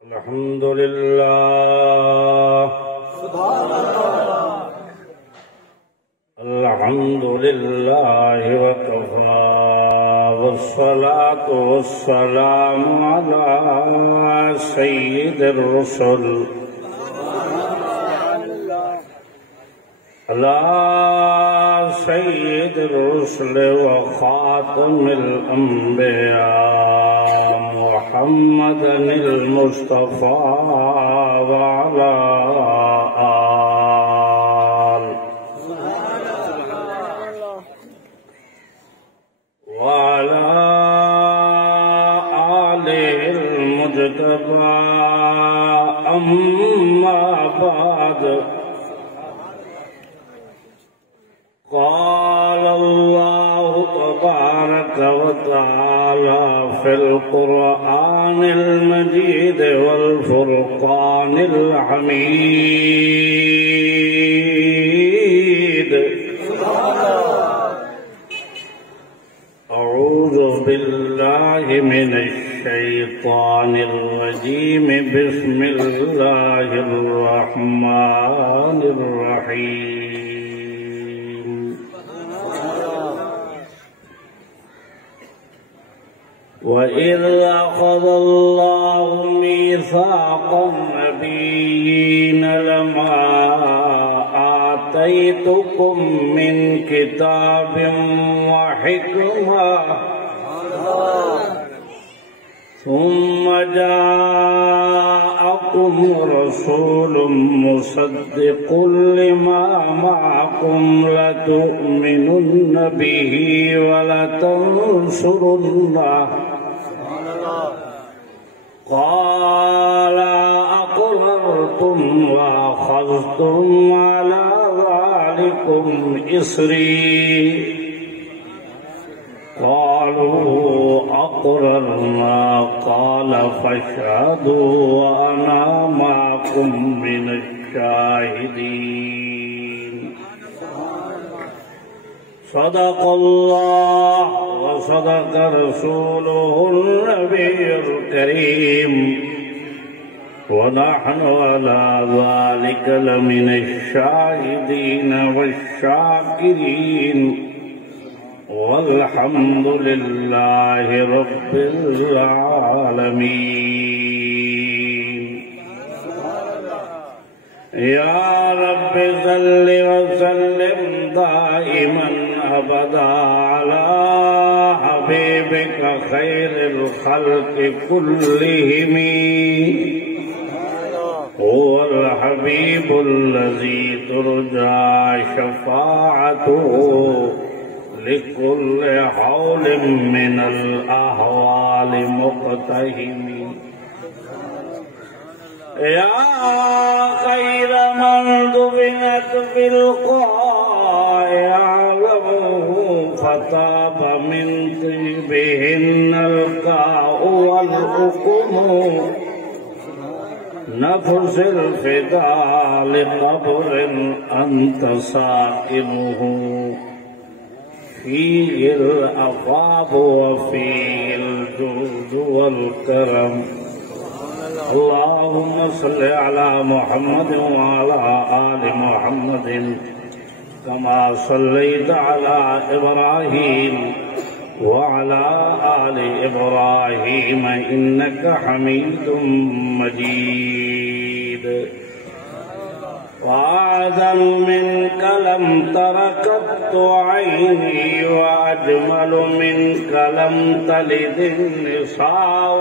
الحمد لله سبحان الله الحمد لله وكفى والصلاة والسلام على سيد الرسل على سيد الرسل وخاتم الأنبياء محمد المصطفى وعلى آله المجتبى أما بعد قال الله تبارك وتعالى في القرآن المجيد والفرقان الحميد أعوذ بالله من الشيطان الرجيم بسم الله الرحمن الرحيم وإذ أخذ الله ميثاق النبيين لما آتيتكم من كتاب وحكمة ثم جاءكم رسول مصدق لما معكم لتؤمنن به ولتنصرنه قال أقررتم وأخذتم على ذلكم إصري قالوا أقررنا قال فاشهدوا وأنا معكم من الشاهدين صدق الله وصدق رسوله النبي الكريم ونحن على ذلك لمن الشاهدين والشاكرين والحمد لله رب العالمين يا رب صل وسلم دائما أبدا على حبيبك خير الخلق كلهم هو الحبيب الذي ترجى شفاعته لكل حول من الأحوال مقتحم يا خير من دفنت في القاع يعلمه فتاب من طيبهن القاع والحكم نفس الفداء لقبر أنت ساكنه فيه العفاف وفيه الجود والكرم اللهم صل على محمد وعلى آل محمد كما صليت على إبراهيم وعلى آل إبراهيم إنك حميد مجيد وأعظم منك لم تركت عيني وأجمل منك لم تلد النساء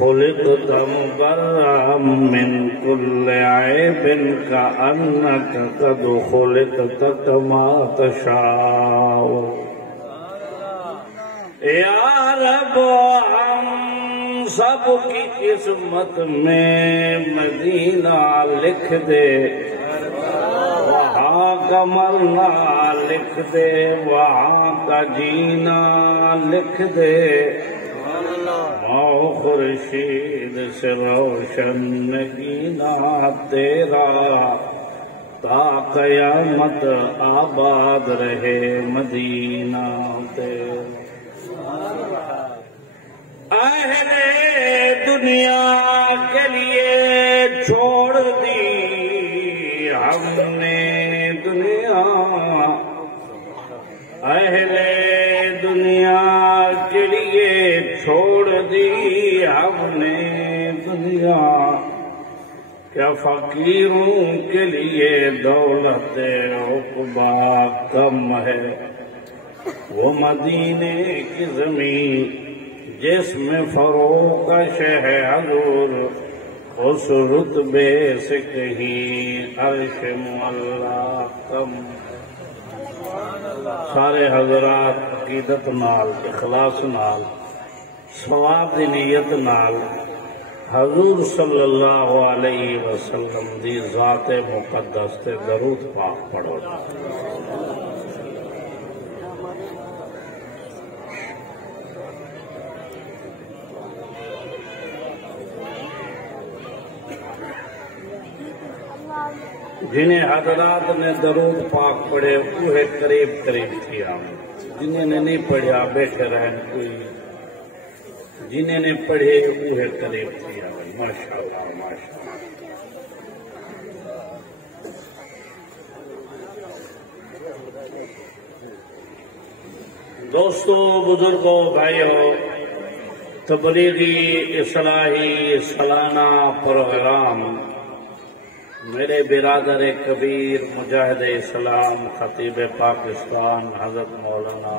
خلقت مبرأ من كل عيب كأنك قد خلقت كما تشاء یا رب ہم سب کی قسمت میں مدینہ لکھ دے وہاں کا مرنا لکھ دے وہاں کا جینا لکھ دے ماؤ خورشید سے روشن نگینا تیرا تا قیامت آباد رہے مدینہ تیرا اہل دنیا کے لیے چھوڑ دی ہم نے دنیا، اہل دنیا کے لیے چھوڑ دی ہم نے دنیا، کیا فقیروں کے لیے دولت عقبا کم ہے؟ وہ مدینے کی زمین جس میں فروغش ہے حضور، اس رتبے سے کہیں عرش معلا کم۔ سارے حضرات عقیدت نال، اخلاص نال، ثواب دی نیت نال حضور صلی اللہ علیہ وسلم دی ذات مقدس تے درود پاک پڑھو۔ جنہیں حضرات نے درود پاک پڑھے وہ قریب قریب کیا، جنہیں نے نہیں پڑھیا بیٹھے رہن کوئی، جنہیں نے پڑھے وہ قریب کیا۔ ماشاءاللہ ماشاءاللہ۔ دوستو، بزرگوں، بھائیوں، تبلیغی اصلاحی سالانہ پروگرام میرے برادر کبیر مجاہد اسلام خطیب پاکستان حضرت مولانا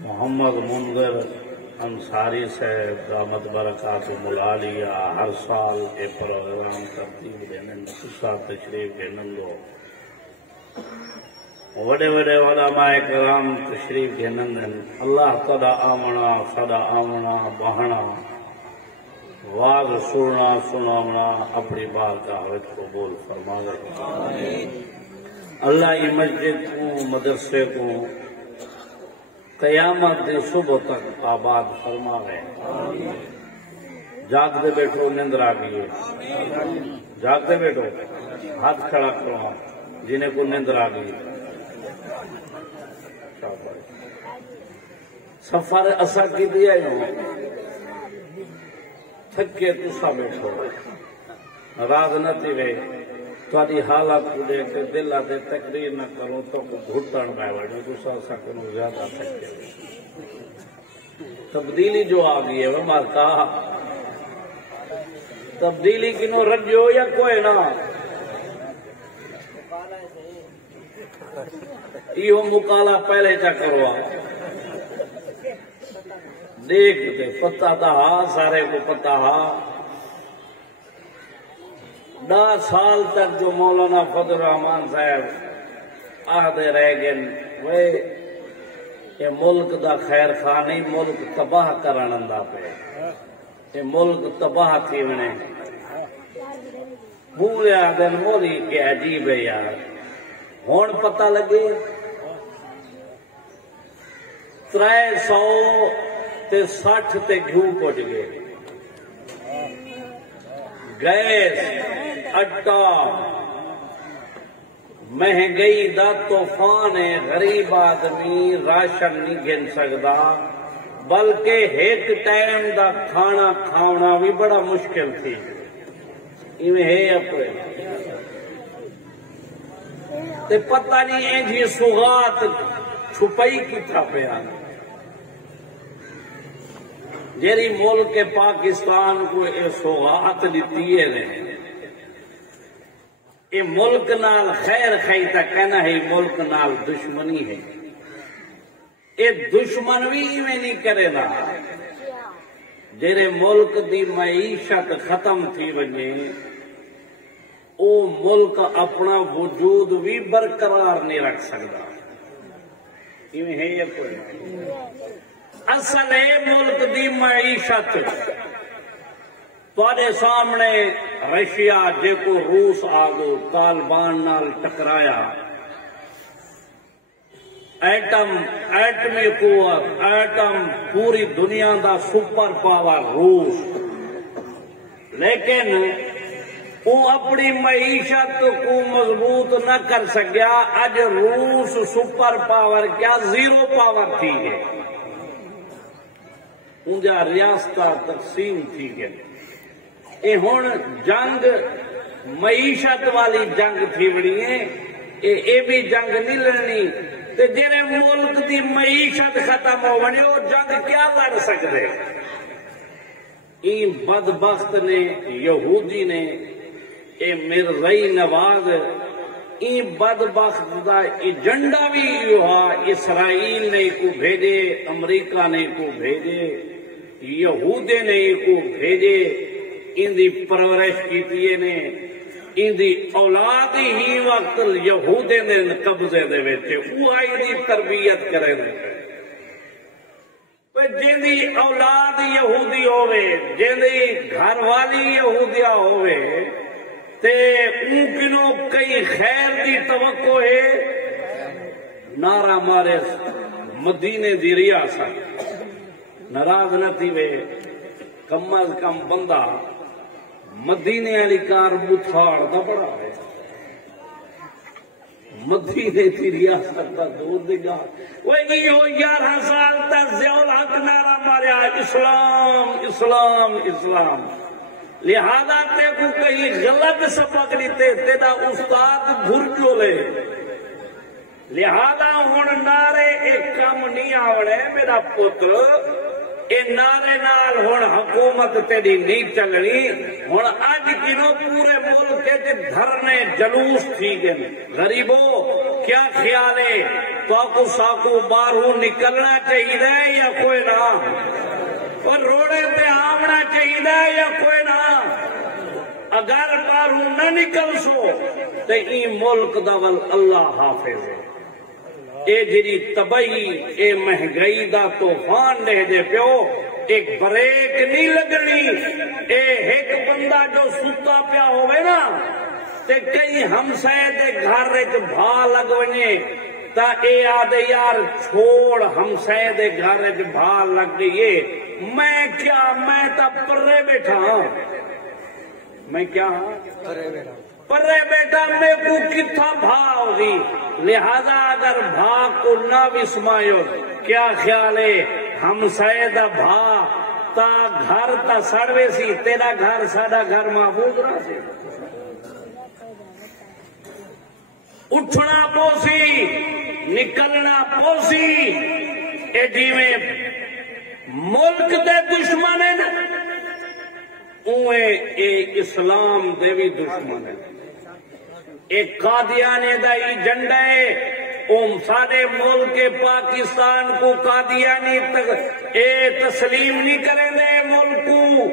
محمد منظر انصاری صاحب دامت برکاتہم العالیہ ہر سال یہ پروگرام ترتیب دینے نقصہ تشریف گھنندو، وڈے وڈے علماء کرام تشریف گھنندن۔ اللہ تعالی آمنا صدا آمنا بہنا واز سننا سناونا اپنی بارگاہ وچ قبول فرماوے۔ اللہ یہ مسجد کو مدرسے کو قیامت دی صبح تک آباد فرماوے۔ جاگتے بیٹھو نندر آ گئی ہے، جاگتے بیٹھو ہاتھ کھڑا کرو جنہیں کو نندر آ گئی۔ سفر اسا کی دیا تھکے تسا بیٹھو، راز نہ تیوے تاری حالات کو دے کے دل آتے تقریر نہ کرو تو گھٹن میں وڑو تسا سکنو زیادہ تھکے۔ تبدیلی جو آ گئی ہے وہ مارکا تبدیلی کنو رجو یا کوئی نہ، یہ مکالا پہلے چا کروا دیکھ دے پتہ تھا، سارے کو پتہ ہا۔ 10 سال تک جو مولانا فضل الرحمان صاحب آہدے رہ گئے وہ یہ ملک دا خیر خانی ملک تباہ کرن دا پہ، یہ ملک تباہ تھی ونے بھولے آدن مولی کے عجیب ہے یار۔ ہون پتہ لگے 360 تے گھیو پٹ گئے، گیس اٹا مہنگائی دا طوفان ہے، غریب آدمی راشن نہیں گن سکتا، بلکہ ایک ٹائم دا کھانا کھانا بھی بڑا مشکل تھی۔ ایویں ہے اپنے تے پتہ نہیں اینجی سوغات چھپائی کی تھا پیا جیری ملک پاکستان کو اے سوغات دیتی ہے اے ملک نال خیر خی تا کہنا ہے ملک نال دشمنی ہے، اے دشمن بھی میں نہیں کرے نا جیرے ملک دی معیشت ختم تھی وجے او ملک اپنا وجود بھی برقرار نہیں رکھ سکتا۔ ایویں ہے یا کوئی اصل ہے ملک دی معیشت تواڈے سامنے رشیا جے کو روس آگو طالبان نال ٹکرایا، ایٹمی قوت ایٹم پوری دنیا دا سپر پاور روس، لیکن وہ اپنی معیشت کو مضبوط نہ کر سکیا۔ اج روس سپر پاور کیا 0 پاور تھی ہے، انجا ریاستہ تقسیم تھی گئے. اے ہون جنگ معیشت والی جنگ تھی بڑی ہے. اے بھی جنگ نہیں لڑنی تے جنہیں ملک دی معیشت ختم ہو بنی وہ جنگ کیا لڑ سکتے. این بدبخت نے یہودی نے اے مرزائی نواز این بدبخت دا ایجنڈا بھی ہوا. اسرائیل نے کو بھیجے, امریکہ نے کو بھیجے, یہودے نے کو بھیجے. ان دی پرورش کیتی نے, ان دی اولاد ہی وقت یہودے نے قبضے دے ویچے وہ آئی دی تربیت کرے دے. جن دی اولاد یہودی ہوئے, جن دی گھر والی یہودیہ ہوئے تے ان کنوں کئی خیر دی توقع ہے. نعرہ مارے مدینے دی ریاست ناراض نہ تھی وے. کم از کم بندہ مدینے والی کار بتھاڑ دا بڑا ہے. مدینے کی ریاست کا دور دگا وہ 11 سال تک ضیاء الحق نعرہ ماریا اسلام اسلام اسلام. لہذا تے کو کہیں غلط سبق لیتے تیرا استاد بھرجو لے. لہذا ہن نعرے ایک کام نہیں آوڑے میرا پتر. اے نعرے نال ہن حکومت تیری نہیں چلنی. ہن اج کنوں پورے ملک تے دھرنے جلوس تھی گئے. غریبوں کیا خیال ہے تو ساکو باہروں نکلنا چاہیے یا کوئی نہ, اور روڑے پہ آمنا چاہیے یا کوئی نہ. اگر باہروں نہ نکل سو تو این ملک دا ول اللہ حافظ ہے. اے جری تباہی اے مہنگائی دا طوفان دے دے پیو ایک بریک نہیں لگنی. اے ایک بندہ جو ستا پیا ہوئے نا تے کئی ہمسائے دے گھر ایک بھا لگ ونے تا اے آدھے یار چھوڑ ہمسائے دے گھر ایک بھا لگ گئیے. میں کیا میں تا پرے بیٹھا ہاں. میں کیا ہاں پرے بیٹا میں کو کتھا بھا ہوگی. لہذا اگر بھا کو نہ وسمایو کیا خیال ہے ہمسائے دا بھا تا گھر تا سڑوے سی تیرا گھر ساڑا گھر محفوظ رہا سی. اٹھنا پوسی نکلنا پوسی. اے جی میں ملک دے دشمن ہے نا اوے اے اسلام دے بھی دشمن ہے. ایک قادیانے دا ایجنڈا ہے سارے ملک پاکستان کو قادیانی اے تسلیم نہیں کریں دے ملک کو.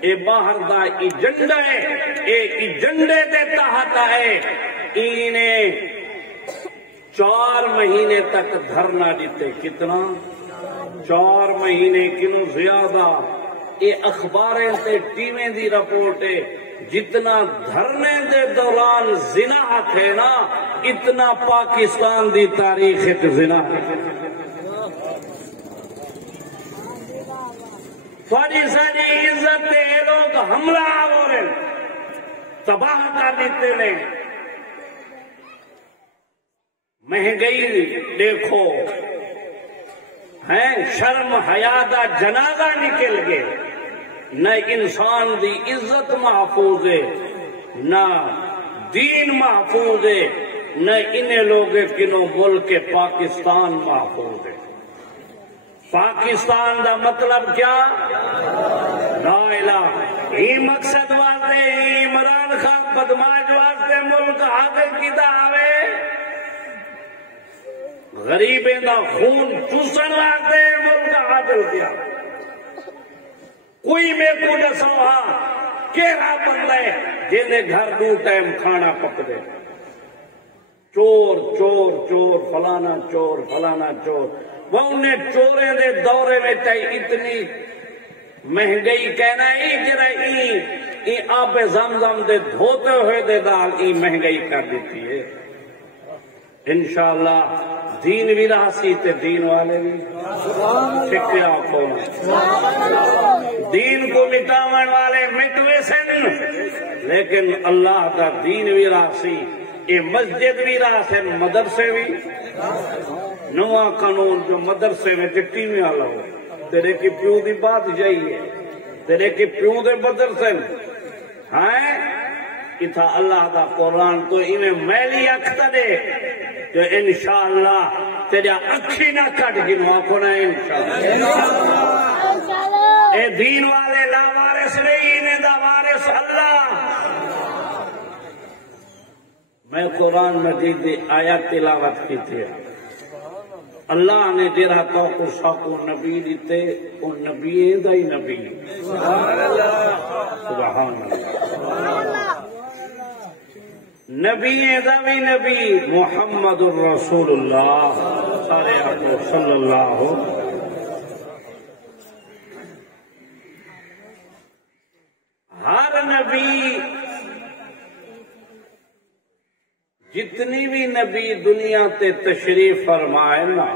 اے باہر دا ایجنڈا ہے. اے ایجنڈے دے تحت ہے. انہیں 4 مہینے تک دھرنا دیتے. کتنا 4 مہینے کنوں زیادہ. اے اخباریں تے ٹیویں دی رپورٹ ہے. جتنا دھرنے دے دوران زنا تھے نا اتنا پاکستان دی تاریخ ایک زنا ہے. ساری ساری عزت دے لوگ حملہ ہو رہے تباہ کر دیتے نے. مہنگائی دیکھو ہے شرم حیا دا جنازہ نکل گئے. نہ انسان دی عزت محفوظ ہے نہ دین محفوظ ہے نہ انہیں لوگ کنوں ملک پاکستان محفوظ ہے. پاکستان دا مطلب کیا لا الہ. ہی مقصد واسطے عمران خان بدماش واسطے ملک حاضر کیتا آوے. غریبیں دا خون چوسن واسطے ملک حاضر کیا. کوئی میں کو دسو ہاں کیڑا بندہ ہے جنہیں گھر 2 ٹائم کھانا پک دے. چور چور چور فلانا چور فلانا چور. وہ انہیں چورے دے دورے میں چاہیے اتنی مہنگائی کہنا ہی جرا ای آب زمزم دے دھوتے ہوئے دے دال ای مہنگائی کر دیتی ہے. انشاءاللہ دین بھی راسی تے دین والے بھی شکریہ کو دین کو مٹاون والے مٹوے سن لیکن اللہ کا دین بھی راسی. یہ مسجد بھی راسن مدرسے بھی نواں قانون جو مدرسے میں ٹیویاں لو تیرے کی پیو دی بات جائیے تیرے کی پیو دے بدر سے ہائیں اتھا اللہ دا قرآن تو انہیں میلی اکھتا دے جو انشاءاللہ تیرے اکھی نہ کٹ گنو آکھو نا انشاءاللہ اے دین والے لا وارث نہیں انہیں دا وارث اللہ میں قرآن مجید دی آیات تلاوت کی تھی اللہ نے جرا تو کو ساکو نبی دیتے وہ نبی دا ہی نبی سبحان اللہ نبی دا بھی نبی محمد الرسول اللہ صلی اللہ ہر نبی جتنی بھی نبی دنیا تے تشریف فرمائے نا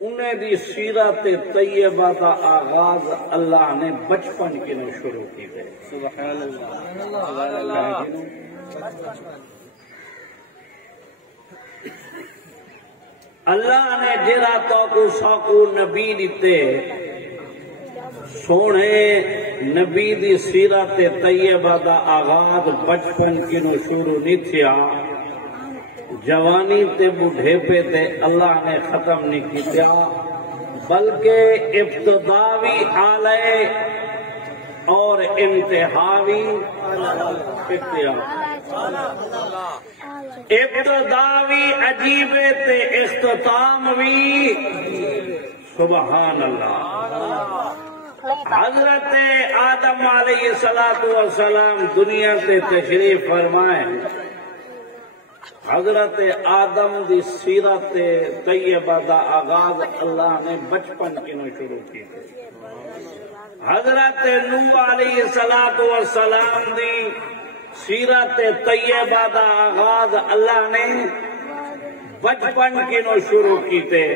انہیں دی سیرت طیبہ دا آغاز اللہ نے بچپن کے نے شروع کی گئے سبحان اللہ اللہ نے جرا تو ساکو نبی دیتے سونے نبی دی سیرت طیبہ دا آغاز بچپن کی نو شروع نہیں تھیا جوانی تے بڑھے پہ تے اللہ نے ختم نہیں کیا بلکہ ابتداوی آلے اور انتہاوی ابتداوی عجیب تے اختتام بھی سبحان اللہ حضرت آدم علیہ السلام دنیا سے تشریف فرمائیں حضرت آدم دی سیرت طیبہ دا آغاز اللہ نے بچپن کی نو شروع کی حضرت نوح علیہ السلام دی سیرت طیبہ دا آغاز اللہ نے بچپن کی نو شروع کی تھے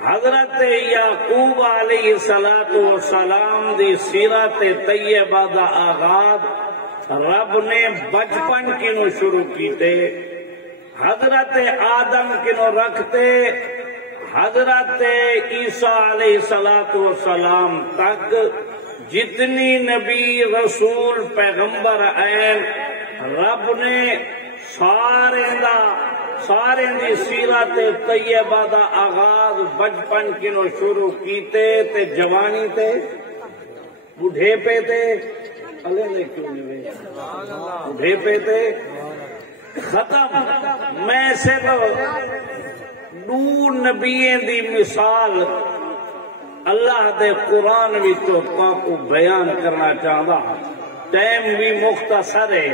حضرت یعقوب علیہ السلام دی سیرت طیبہ دا آغاز رب نے بچپن کی نو شروع کی تھے حضرت آدم کی نو رکھتے حضرت عیسیٰ علیہ السلام تک جتنی نبی رسول پیغمبر آئین رب نے سارے دی سیرت طیبہ دا آغاز بچپن کی نو شروع کیتے تے جوانی تے بڑھے پہ تے بڑھے پہ تے ختم میں صرف دو نبییں دی مثال اللہ دے قرآن بھی تو کو بیان کرنا چاہتا ٹائم بھی مختصر ہے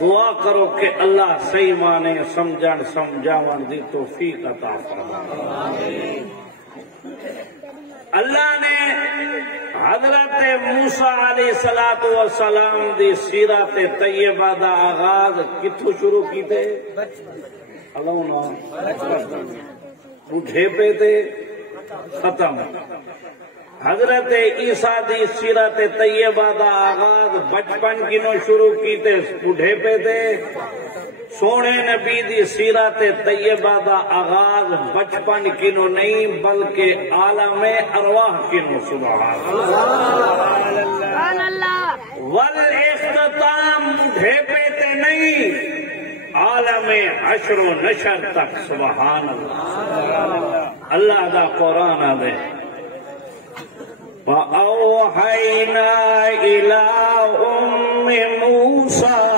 دعا کرو کہ اللہ صحیح مانے سمجھاون دی توفیق عطا فرمائے اللہ نے حضرت موسیٰ علیہ السلام دی سیرت طیبہ دا آغاز کتھوں شروع کی تھے بڑھے پہ تھے ختم حضرت عیسیٰ دی سیرت طیبہ دا آغاز بچپن کی نو شروع کی تھے بڑھے پہ تھے سونے نبی دی سیرت طیبہ دا آغاز بچپن کی نو نہیں بلکہ عالم ارواح کی نو سبحان اللہ والاختتام بڑھے پہ تھے نہیں عالم حشر و نشر تک سبحان اللہ اللہ دا قرآن آدھے وَأَوْحَيْنَا إِلَىٰ أُمِّ مُوسَىٰ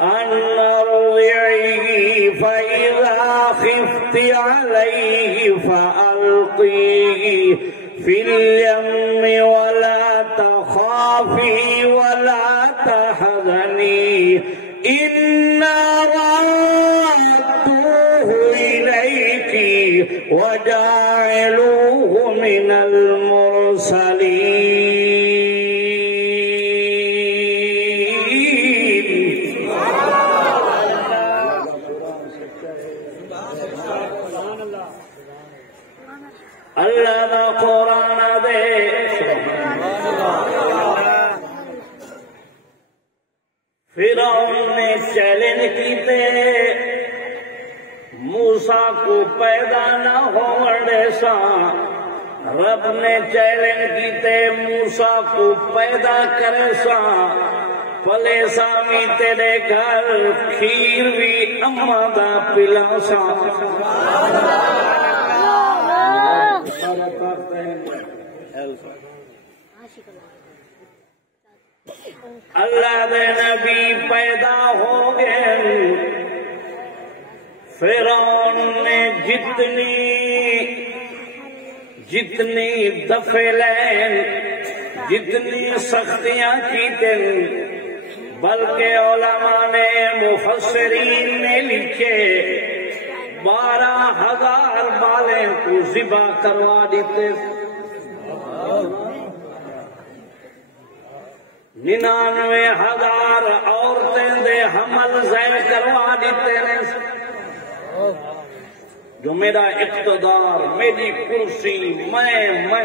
أَنْ أَرْضِعِهِ فَإِذَا خِفْتِ عَلَيْهِ فَأَلْقِيهِ فِي الْيَمِّ وَلَا تَخَافِي وَلَا تَحْزَنِي إِنَّا رَادُّوهُ إِلَيْكِ وَجَاعِلُوهُ مِنَ المرسلين اللہ دا قرآن دے فرعون نے چیلنج کیتے موسیٰ موسیٰ کو پیدا نہ ہونے سا رب نے چیلنج کیتے موسیٰ کو پیدا کرے سا پلے سامی تیرے گھر کھیر بھی اماں دا پلا سا اللہ دے نبی پیدا ہو گئے فرعون نے جتنی دفعے لین جتنی سختیاں کی تن بلکہ علماء نے مفسرین نے لکھے 12,000 بالیں کو ذبح کروا دیتے 99,000 عورتیں دے حمل ضائع کروا دیتے ہیں جو میرا اقتدار میری کرسی میں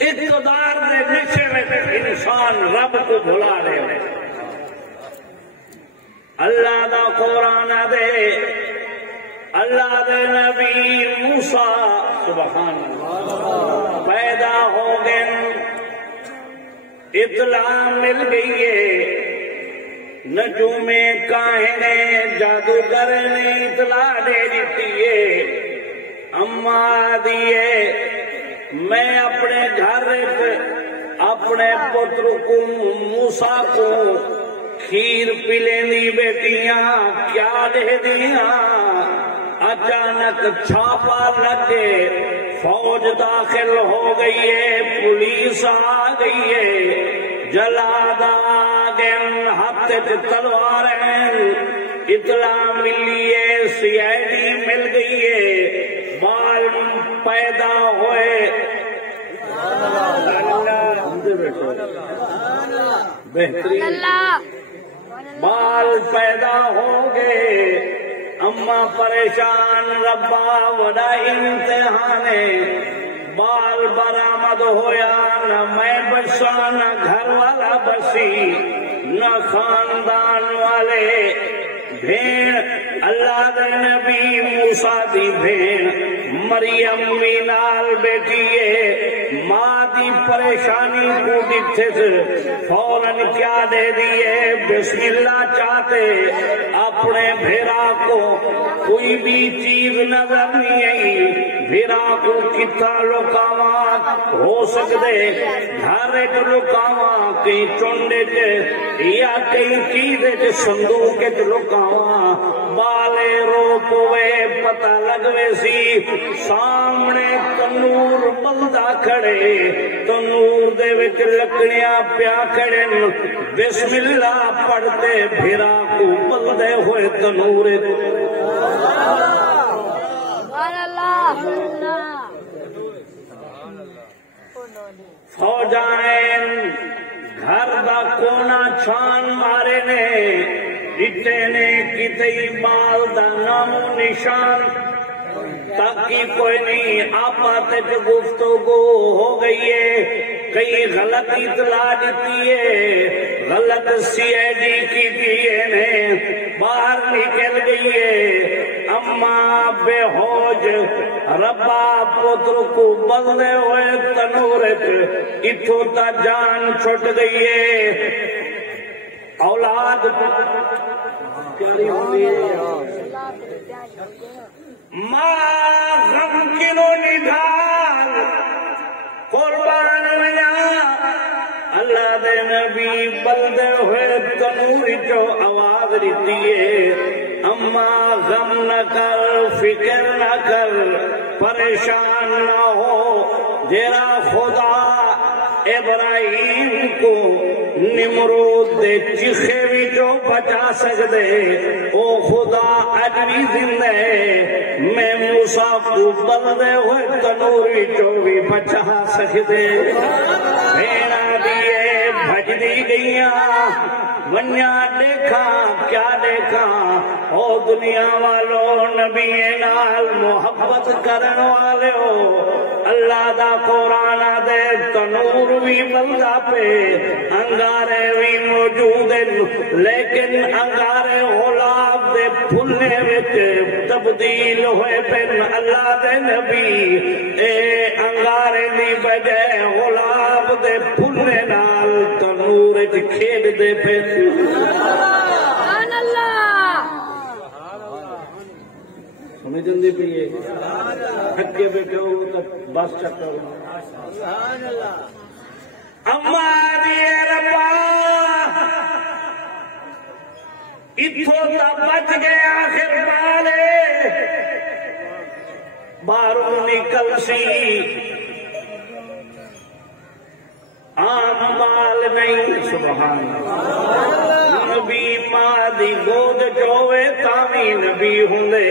اقتدار دے نشے میں انسان رب کو بھلا رہے ہیں اللہ دا قرآن دے اللہ دے نبی موسیٰ سبحان اللہ پیدا ہو گئے اطلاع مل گئی ہے نجوم کائنات جادوگر نے اطلاع دے دیتی ہے اماں دیے میں اپنے گھر اپنے پتر کو موسیٰ کو کھیر پلینی بیٹیاں کیا دے دیا اچانک چھاپا لگے فوج داخل ہو گئی ہے پولیس آ گئی ہے جلاد آ گئے ہاتھ تلوار ہیں اطلاع ملی ہے CID مل گئی ہے بال پیدا ہوئے بہترین بال پیدا ہو گئے اماں پریشان ربا وڈا امتحان بال برآمد ہویا نہ میں بچا نہ گھر والا بسی نہ خاندان والے بھیڑ اللہ دے نبی موسیٰ دی بھیڑ مریم بھی نال بیٹھی ہے ماں دی پریشانی کو دیتے فوراً کیا دے دیے بسم اللہ چاہتے اپنے بھیرا کو کوئی بھی چیز نظر نہیں آئی بھیرا کو کتا لکاواں ہو سکتے گھر ایک لکاواں کئی چونڈے چ یا کئی چیز صندوق لکاواں بالے رو پوے پتہ لگوے سی سامنے تنور بلدا کھڑے تنور دے وچ لکڑیاں پیا کھڑے بسم اللہ پڑھتے بھیرا کو بلدے ہوئے تنور فوجائیں گھر دا کونا چھان مارے نے اٹھے نے کتئی بال دا نام و نشان تاکہ کوئی نہیں آپا تک گفتگو ہو گئی ہے کئی غلط اطلاع دیتی ہے غلط CID کی دیئے نے باہر نکل گئی ہے اماں بے ہوج ربا پتر کو بدلے ہوئے تنورت اتھو تا جان چھٹ گئی ہے اولاد ماں غم کنوں نڈھال قربان میا اللہ دے نبی بلدے ہوئے تنوری جو آواز دیتی ہے اماں غم نہ کر فکر نہ کر پریشان نہ ہو جیرا خدا ابراہیم کو نمرود دے چیخے بھی جو بچا سکتے او خدا اج بھی زندہ ہے میں موسیٰ کو بلدے ہوئے تنوری جو بھی بچا سکتے بھیڑا دیئے بھج دی گئیاں ونیا دیکھا کیا دیکھا او دنیا والوں نبی نال محبت کرن والے ہو اللہ دا قرآن دے تنور بھی بلدا پہ انگارے بھی موجود ہیں لیکن انگارے غلاب دے پھلنے وچ تبدیل ہوئے پن اللہ دے نبی اے انگارے دی بجائے غلاب دے پھلنے نال تنور وچ کھیڈ دے پن سبحان اللہ سمجھن دی پیے تھکے بیٹھے ہو تو بس چکر سبحان اللہ اما دی ربا اتھو تا بچ گئے آخر بالے باروں نکل سی عام بال نہیں سبحان نبی ماں دی گود جوے تامی نبی ہوندے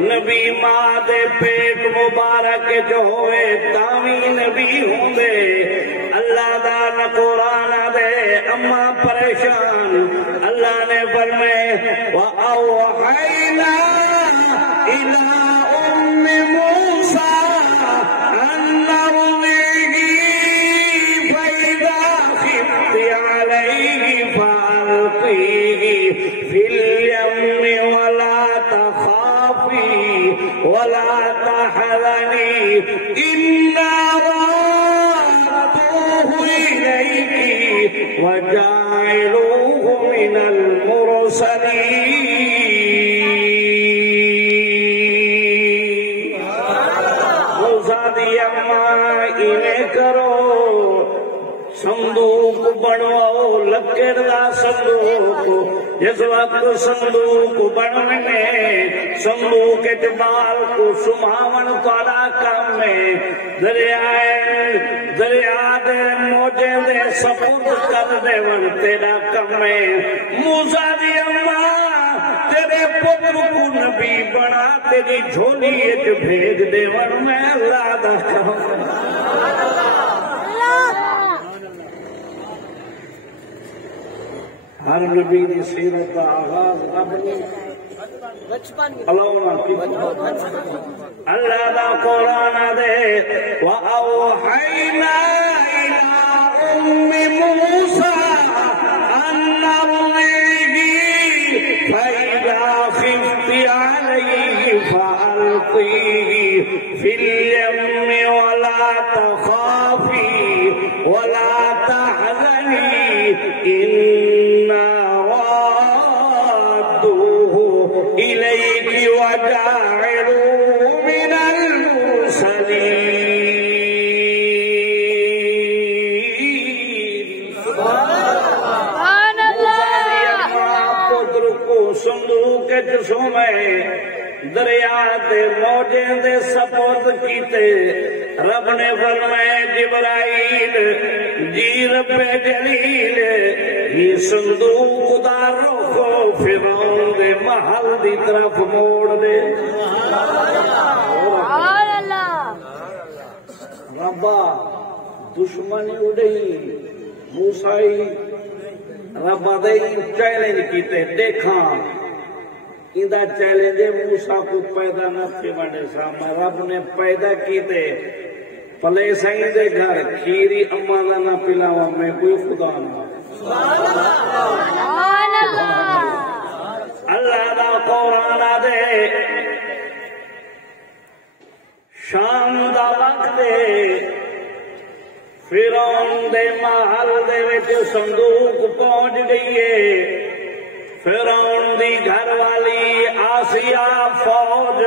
نبی ماں دے پیٹ مبارک جو ہوئے تامی نبی ہوندے اللہ دا نہ قرآن دے اما پریشان اللہ نے فرمائے وَأَوْحَيْنَا إِلَىٰ أُمِّ مُوسَىٰ أَنَّ ارْضِعِيهِ فَإِذَا خِفْتِ عَلَيْهِ فَأَلْقِيهِ فِي الْيَمِّ وَلَا تَخَافِي وَلَا تَحْزَنِي إِنَّا رَادُّوهُ إِلَيْكِ وَجَاعِلُوهُ مِنَ الْمُرْسَلِينَ موسیٰ دی اماں انہیں کرو صندوق بنواؤ لکڑ دا صندوق جس وقت صندوق بننے صندوق اعتبار کو سماون پارا کام میں دریا دے موجے دے سپرد کر دے ون تیرا کم ہے موسیٰ دی اماں تیرے پتر کو نبی بنا تیری جھولی ایک بھیج دے ون میں اللہ دا کام ہر نبی دی سیرت کا آغاز اپنی اللہ دا قرآن دے وَأَوْحَيْنَا إِلَىٰ أُمِّ مُوسَىٰ أَنَّ ارْضِعِيهِ فَإِذَا خِفْتِ عَلَيْهِ فَأَلْقِيهِ فِي الْيَمِّ وَلَا تَخَافِي وَلَا تَحْزَنِي إِنَّا رَادُّوهُ إِلَيْكِ وَجَاعِلُوهُ مِنَ الْمُرْسَلِينَ سبحان اللہ پتر کو صندوق جسوں میں دریا دے موجے دے سپرد کیتے رب نے فرمائے جبرائیل جی رب جلیل یہ صندوق دا رخ فرعون دے محل دی طرف موڑ دے سبحان اللہ ربا دشمنی اڑئی موسیٰ ربا دے چیلنج کیتے دیکھاں اندہ چیلنج موسیٰ کو پیدا نہ تھے بڑے سامنے رب نے پیدا کیتے پلے سائیں دے گھر کھیری اما دا نہ پلاوا میں کوئی خدا نہ سبحان اللہ اللہ دا قرآن دے شام دا وقت دے فرعون دے محل دے وچ صندوق پہنچ گئی ہے فرعون دی گھر والی آسیہ فوج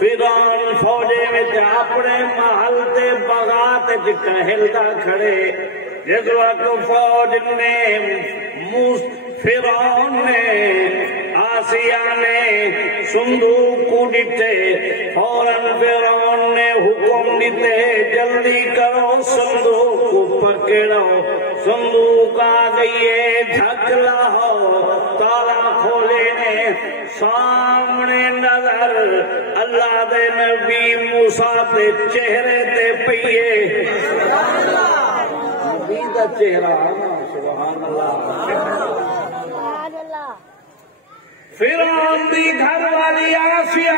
فرعون فوجے وچ اپنے محل تے بغات وچ کہلدا کھڑے جس وقت فوج نے فرعون نے آسیہ نے صندوق کو ڈٹے فوراً فرعون نے حکم دیتے جلدی کرو صندوق کو پکڑو صندوق آ گئی ہے جھک لاؤ تالا کھولے نے سامنے نظر اللہ دے نبی موسیٰ تے چہرے تے پئیے نبی دا چہرہ سبحان اللہ سبحان اللہ فرعون دی گھر والی آسیہ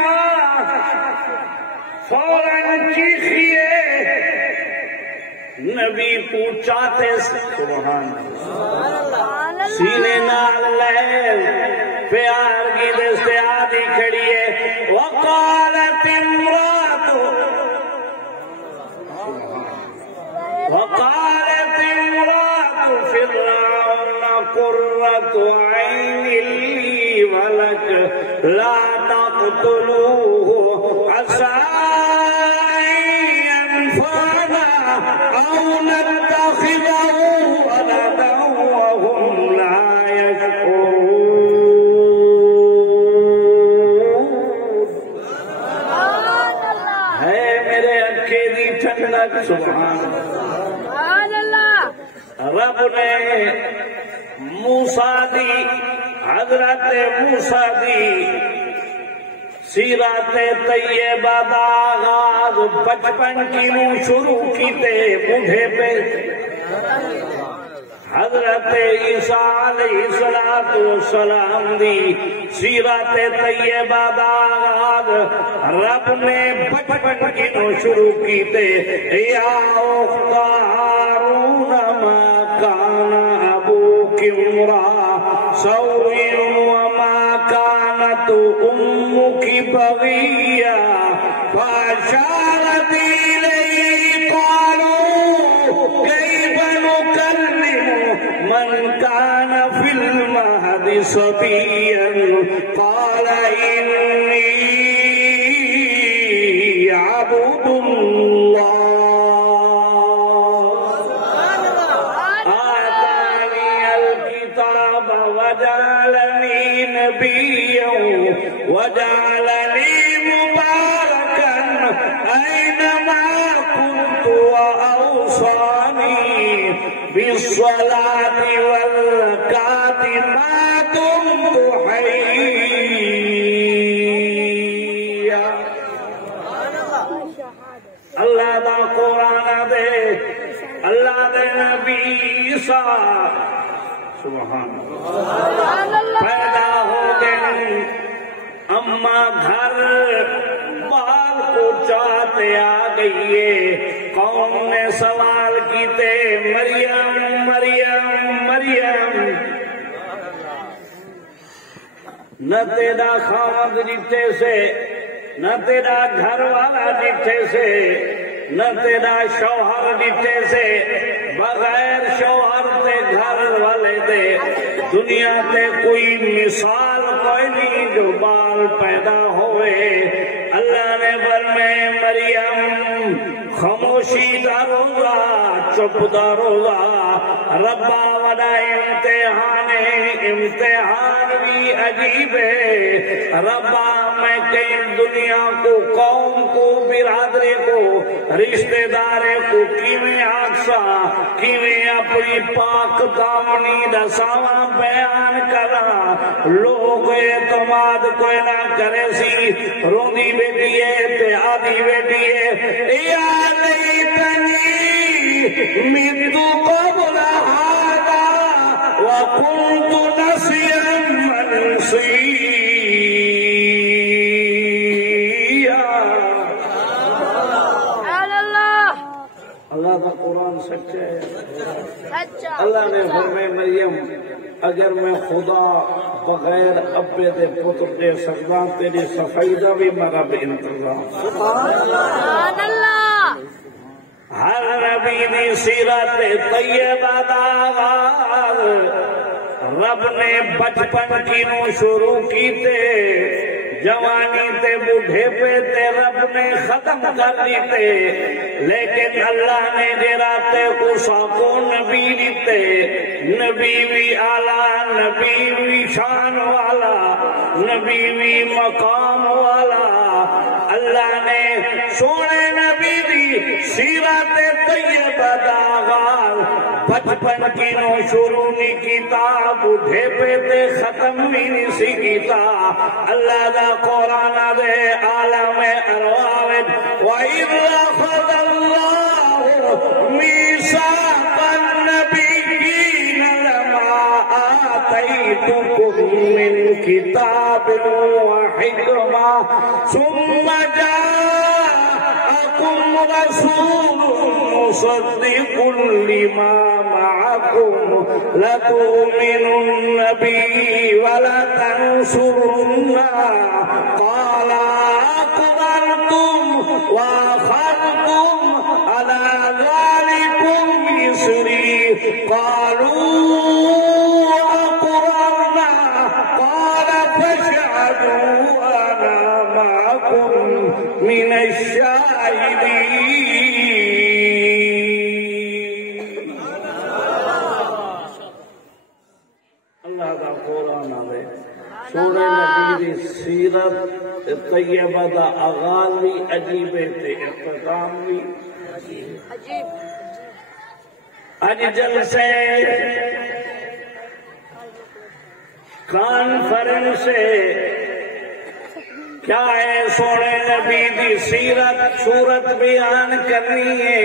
فوراً چیخیے نبی پوچھاتے سبحان اللہ سینے نال لے پیار کی دے کھڑی ہے وقالت امرأة فرعون قرة عين لي ولك لا تقتلوه عسى أن ينفعنا أو نتخذه ولدا وهم لا يشعرون. ہے میرے اکھے دی ٹھنڈک سبحان اللہ. رب نے موسیٰ دی حضرت موسیٰ دی سیرت طیبہ دا آغاز بچپن کی نو شروع کیتے بوڑھے پہ حضرت عیسیٰ علیہ السلام دی سیرت طیبہ دا آغاز رب نے بچپن کی نو شروع کیتے یا اخت ہارون ما کان ابوک امرأ سوء وما كانت امك بغيا فاشارت اليه قالوا كيف نكلم من كان في المهد صبيا قال اني عبد الله وجعلني نبيا وجعلني مباركا أينما كنت وأوصاني بالصلاة والزكاة ما دمت حيا. اللہ دا قرآن دے اللہ دے نبی عیسیٰ سبحان پیدا ہو گئے. اما گھر بال کو چاہتے آ گئیے. قوم نے سوال کیتے مریم مریم مریم نہ تیرا خامد ڈٹھے سے نہ تیرا گھر والا ڈٹھے سے نہ تیرا شوہر ڈٹھے سے بغیر شوہر تے گھر والے دے دنیا تے کوئی مثال کوئی نہیں جو بال پیدا ہوئے. اللہ نے فرمایا مریم خاموشی دا روزہ چپ دا روزہ ربا وڈا امتحان بھی عجیب ہے. ربا میں کئی دنیا کو قوم کو برادری کو رشتہ دارے کو کیویں آکسا کیویں اپنی پاک دامنی دساواں بیان کرا. لوگ اعتماد کوئی نہ کرے سی روندی بیٹی ہے تے آدھی بیٹی ہے یا لیتنی مت قبل هذا وكنت نسيا منسيا. اللہ کا قرآن سچا ہے. اللہ نے فرمایا مریم اگر میں خدا بغیر ابے دے پتر دے سکدا تیری صفائی دا بھی میرا بے انتظام. سبحان اللہ. ہر نبی دی سیرت طیبہ دا آغاز رب نے بچپن کی نو شروع کیتے جوانی تے بوڑھے پہ تے رب نے ختم کر دیتے. لیکن اللہ نے جراتے کو ساکو نبی دیتے. نبی بھی آلہ نبی بھی شان والا نبی بھی مقام والا. اللہ نے سونے نبی دی سیرت طیبہ دا آغاز بچپن کی نو شروع نہیں کیتا بوڑھے پہ تے ختم بھی نہیں سی کیتا. اللہ دا قرآن دے عالم ارواح وَإِذْ أَخَذَ اللَّهُ مِيثَاقَ النَّبِيِّينَ لَمَا آتَيْتُكُم مِّن كِتَابٍ وَحِكْمَةٍ ثُمَّ جَاءَكُمْ رَسُولٌ مصدق لما معكم لتؤمنن به ولتنصرنه قال أقررتم وأخذتم على ذلكم إصري قالوا أقررنا قال فاشهدوا وأنا معكم من الشاهدين. اللہ کا قرآن ہے سونے نبی دی سیرت طیبہ دا آغاز بھی عجیب ہے اختتام بھی عجیب. اج جلسے کانفرنس کیا ہے سونے نبی دی سیرت صورت بیان کرنی ہے.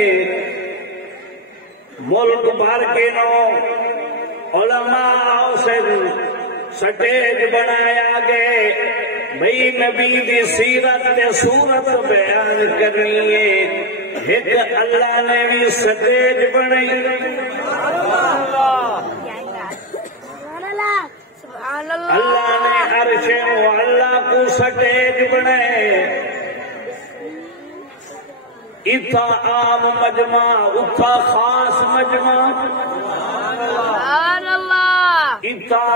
ملک بھر کے نو علماء سے سٹیج بنایا گئے بھئی نبی دی سیرت تے صورت بیان کرنی ہے. ایک اللہ نے بھی سٹیج بنائی اللہ نے عرش و اللہ کو سٹیج بنائے. اتھا عام مجمع اتھا خاص مجمع سبحان اللہ. اتھا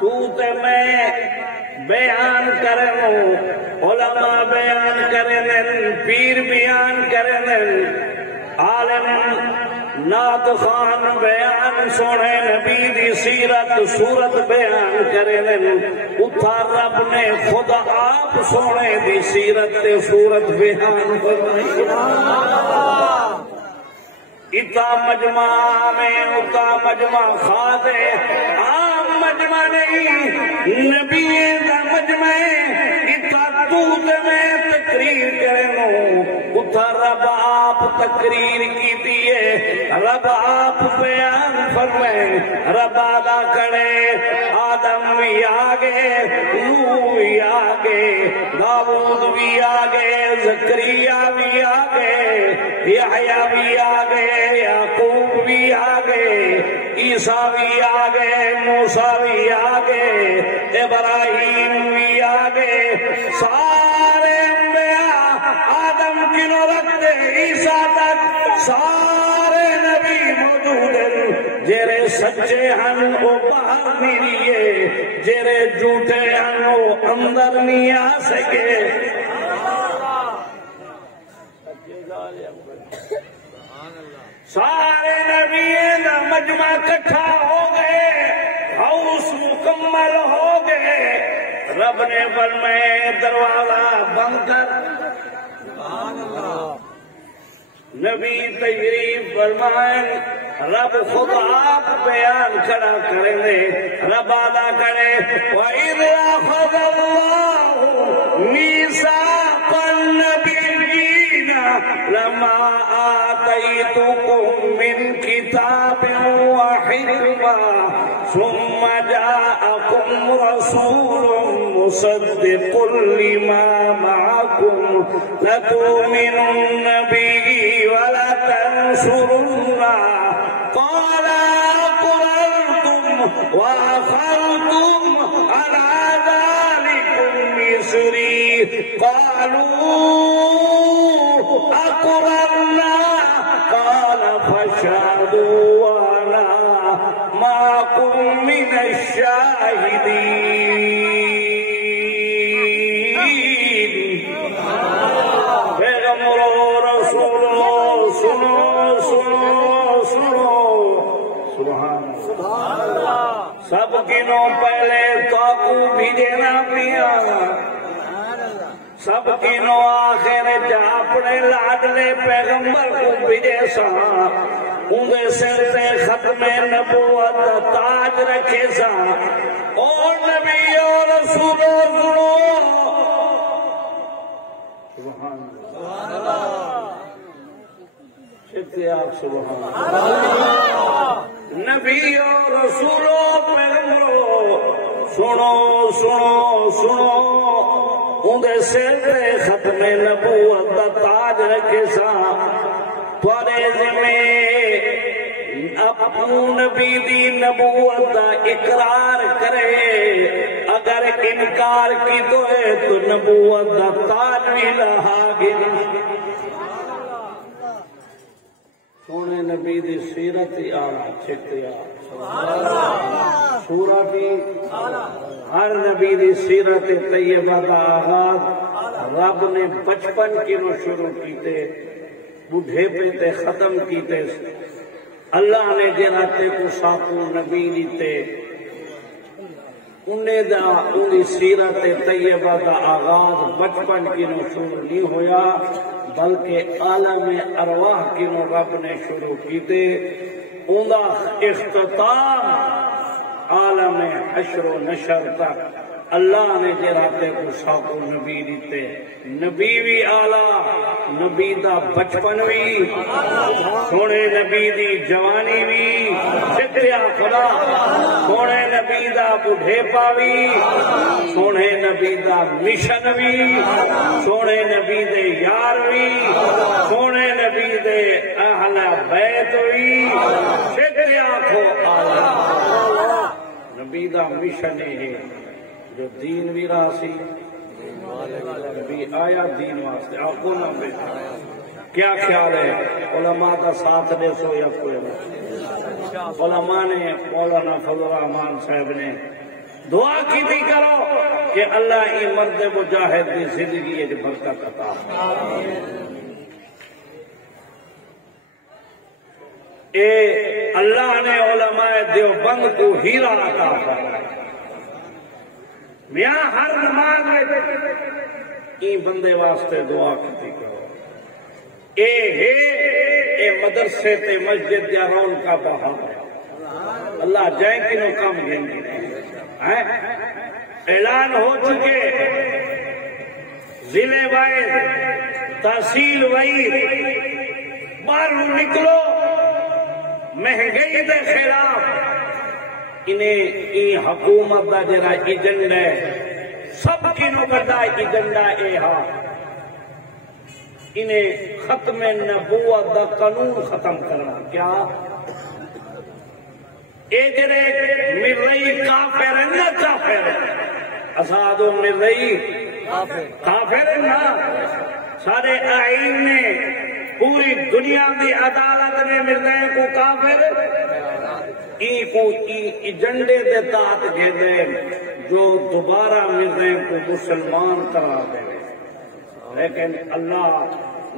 تو تے میں بیان کرنو علماء بیان کرنن پیر بیان کرنن عالم نعت خان بیان سونے نبی دی سیرت صورت بیان کرنن اتھا رب نے خدا آپ سونے دی سیرت تے صورت بیان فرمائی. اتھا مجمع میں اتھا مجمع خاص ہے عام مجمع نہیں نبی دا مجمع اتھا تو میں تقریر کرنو اتھا رب آپ تقریر کی دیئے رب آپ بیان فرمائے. رب آدھا کھڑے آدم بھی آگے نوح بھی آگے داؤد بھی آگے زکریا بھی آگے یحییٰ بھی آگے یعقوب بھی آگے عیسیٰ بھی آگے موسیٰ بھی آگے ابراہیم بھی آگے سارے انبیاء آدم کنو رکھتے عیسیٰ تک سارے نبی موجود ہیں. جیرے سچے ہن وہ باہر نہیں لیے جیرے جھوٹے ہن وہ اندر نہیں آ سکے. سارے نبی دا مجمع کٹھا ہو گئے ہاؤس مکمل ہو گئے. رب نے فرمائے دروازہ بند کر. نبی تشریف فرمائے رب خود آپ بیان کھڑا کریں دے. رب ادا کرے وَإِذْ أَخَذَ اللَّهُ مِيثَاقَ النَّبِيِّينَ لَمَا آتَيْتُكُم مِّن كِتَابٍ وَحِكْمَةٍ ثُمَّ جَاءَكُمْ رَسُولٌ مُصَدِّقٌ لِّمَا مَعَكُمْ لَتُؤْمِنُنَّ بِهِ وَلَتَنصُرُنَّهُ قَالَ أَقْرَرْتُمْ وَأَخَذْتُمْ عَلَى ذَلِكُمْ إِصْرِي قَالُوا أَقْرَرْنَا قَالَ فَاشْهَدُوا وَأَنَا مَعَكُمْ مِنَ الشَّاهِدِينَ. سب کنوں پہلے تو بھیجنا پیا سب کنوں آخر اپنے لاڈلے پیغمبر کو بھیجے سا اندے سر سے ختم نبوت تاج رکھے سا. اور نبی اور رسولوں سنو سبحان اللہ سبحان اللہ. نبی اور رسولوں پیغمبروں سنو سنو سنو اندے سر ختم نبوت دا تاج رکھے سا. تھوڑے اپنو نبی دی نبوت دا اقرار کرے، اگر انکار کی تو ہے تو نبوت دا تاج بھی لہا گیا۔ سونے نبی دی سیرت آلہ چھکیا، سورہ بھی ہر نبی دی سیرت طیبہ دا آغاز رب نے بچپن کی نو شروع کیتے، بڑھے پہ تے ختم کیتے۔ اللہ نے جراتے کو ساتوں نبی دیتے، انہیں سیرت طیبہ دا آغاز بچپن کی نو شروع نہیں ہویا، بلکہ عالم ارواح کی نو رب نے شروع کیتے۔ انہیں اختتام عالم حشر و نشر تک اللہ نے جراتے کو ساتوں نبی دیتے، نبی بھی آلہ، نبی دا بچپن بھی، سونے نبی دی جوانی بھی، شکریہ خدا، سونے نبی دا بڑھیپا بھی، سونے نبی دا مشن بھی، سونے نبی دے یار بھی، سونے نبی دے اہل بیت بھی، شکریہ کھو آلہ۔ نبی دا مشن ہے جو دین بھی راسی، نبی آیا دین واسطے، آپ کو نہ بیٹھا۔ کیا خیال ہے علماء کا ساتھ دے سو یا کوئی نہ؟ علماء نے مولانا فضل الرحمان صاحب نے دعا کی تھی کرو کہ اللہ ای مرد مجاہد کی زندگی ایک برکت عطا۔ اے اللہ نے علماء دیوبند کو ہیرا عطا فرمایا۔ میاں ہر نماز میں این بندے واسطے دعا کی کرو، اے مدرسے تے مسجد یا رول کا بہا اللہ جائیں کنو کم گھنگی اعلان ہو چکے، ضلع وائز تحصیل وائز باہر نکلو، مہنگائی دے خلاف انہیں حکومت دا جرا ایجنڈا ہے، سب کنوں بڑا ایجنڈا اے ہا، انہیں ختم نبوت دا قانون ختم کرنا۔ کیا اے جرے مرئی کافر ہے نہ کافر اسادو مرئی کافر ہے نہ، سارے آئین نے پوری دنیا دی عدالت نے مرئی کو کافر ایجنڈے دے تحت گھیرے جو دوبارہ مرزے کو مسلمان کرا دے، لیکن اللہ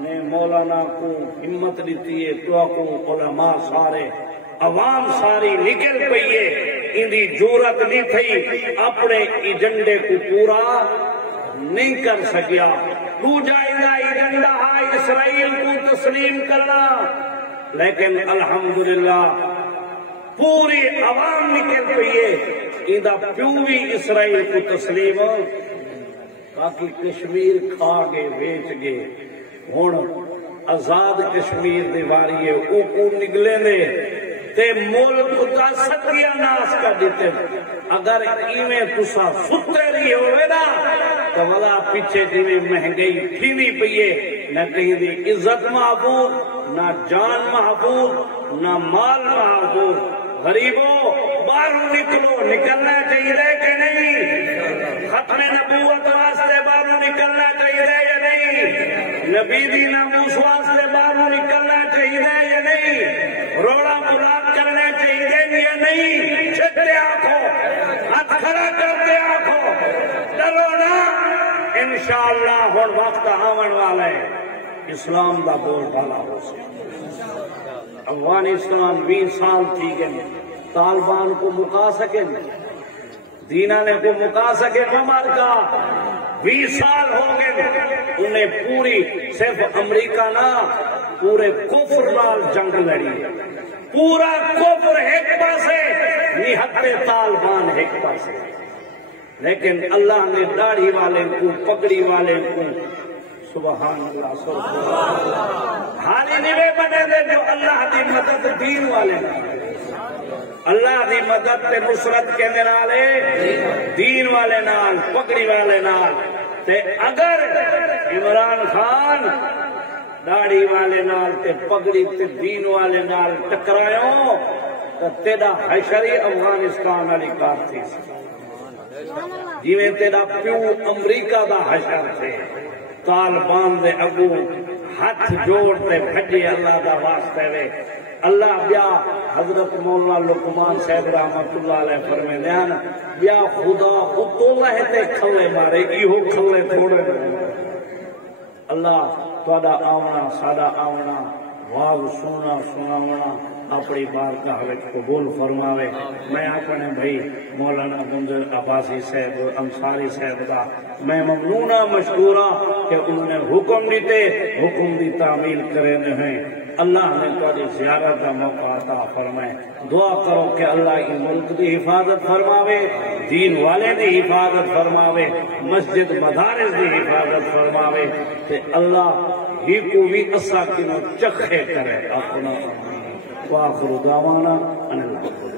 نے مولانا کو ہمت دیتی ہے، تو کو علماء سارے عوام ساری نکل پئیے، اندی جورت نہیں تھی، اپنے ایجنڈے کو پورا نہیں کر سکیا۔ دوجا ایجنڈا ہے اسرائیل کو تسلیم کرنا، لیکن الحمدللہ پوری عوام نکل پئیے، ایدہ پیو بھی اسرائیل کو تسلیم، باقی کشمیر کھا گے بیچ گے، ہون آزاد کشمیر دیواری ہے، اوپو نگلے دے تے ملک دا ستیہ ناس کا دیتے۔ اگر ایمیں تسا ستے رہی ہوئے نا تو والا پیچھے جنہیں مہنگائی پھینی پئیے، نہ کہیں دی عزت محفوظ، نہ جان محفوظ، نہ مال محفوظ۔ غریبوں باہر نکلو، نکلنا چاہیے کہ نہیں؟ ختم نبوت واسطے باہر نکلنا چاہیے یا نہیں؟ نبی دی ناموس واسطے باہر نکلنا چاہیے یا نہیں؟ روڑا بلاد کرنا چاہیے یا نہیں؟ چھتے آنکھو، ہاتھ کھڑا کرتے آنکھو، ڈرو نا، انشاءاللہ ہون وقت آون والا ہے، اسلام دا بول بالا ہو سکتا۔ افغانستان 20 سال تھی گئے، طالبان کو مکا سکے، دینا نے کو مکا سکے، عمر کا 20 سال ہو گئے، انہیں پوری صرف امریکہ نہ پورے کفر نال جنگ لڑی، پورا کفر ایک پاسے، نہتے طالبان ایک پاسے، لیکن اللہ نے داڑھی والے کو، پگڑی والے کو، سبحان اللہ سبحان اللہ، حالی نوے بنے دے جو اللہ دی مدد دین والے، اللہ دی مدد تے نصرت کے نالے دین والے نال، پگڑی والے نال۔ تے اگر عمران خان داڑھی والے نال تے پگڑی تے دین والے نال ٹکرایو تو تیرا حشری افغانستان والی کار تھی جویں تیرا پیو امریکہ دا حشر تھے طالبان دے اگو ہاتھ جوڑ تے بھجے اللہ دا واسطے وے اللہ بیا حضرت مولانا لقمان صاحب رحمت اللہ علیہ فرمے دیان بیا خدا اتو لہتے کھلے مارے ایہو کھلے تھوڑے اللہ تھوڑا آونا ساڑا آونا واغ سونا سناونا اپنی بارگاہ وچ قبول فرماوے میں اپنے بھائی مولانا منظر عباسی صاحب انصاری صاحب دا میں ممنونہ مشکورہ کہ انہوں نے حکم دیتے حکم دی تعمیل کرے ہیں اللہ نے تھوڑی زیارت کا موقع عطا فرمائے دعا کرو کہ اللہ کی ملک دی حفاظت فرماوے دین والے دی حفاظت فرماوے مسجد مدارس دی حفاظت فرماوے کہ اللہ ہی کو بھی اسا کنو چکھے کرے اپنا وآخر دعوانا ان اللہ